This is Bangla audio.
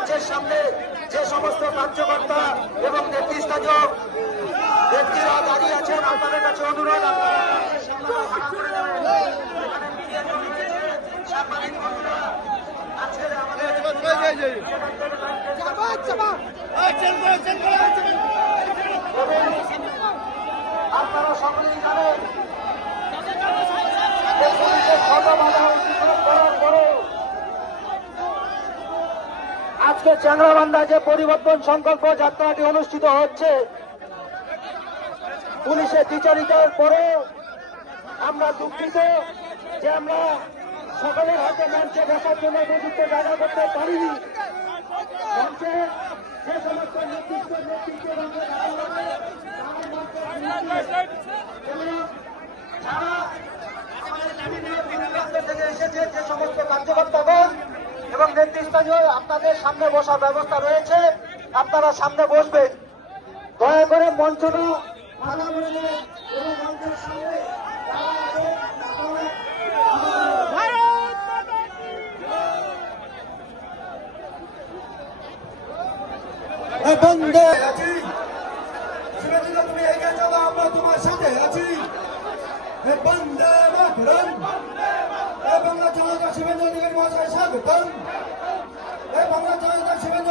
মঞ্চের সামনে যে সমস্ত কার্যকর্তা এবং নেতৃস্থাজ ব্যক্তিরা দাঁড়িয়ে আছেন আপনাদের কাছে অনুরোধ, আপনারা মঞ্চের সামনে ঘোষণা করে দেবেন। এখানে media জন এসেছে, সাংবাদিক বন্ধুরা, আজকের আমাদের আপনারা সকলেই জানেন যে পুলিশের ছোট বাধা অতিক্রম করার পরে আজকে চ্যাংরাবান্ধা যে পরিবর্তন সংকল্প যাত্রাটি অনুষ্ঠিত হচ্ছে, পুলিশের দ্বিচারিতার পরে আমরা দুঃখিত যে আমরা সকলের হাতে মঞ্চে বসার জন্য উপযুক্ত জায়গা করতে পারিনি। মঞ্চে যে সমস্ত নির্দিষ্ট নেতৃত্ব যারা আমাদের এসেছে, যে সমস্ত এবং নেতৃস্থানীয় আপনাদের সামনে বসার ব্যবস্থা রয়েছে। আপনারা সামনে বসবেন। দয়া করে মঞ্চটা ফাঁকা করে দেবেন এবং মঞ্চের সামনে বন্ধে তুমি এগিয়ে চলো আমরা তোমার সাথে আছি। এ বন্দে মাতরম। জনতা মহাশয় স্বাগতম। বাংলা শুভেন্দু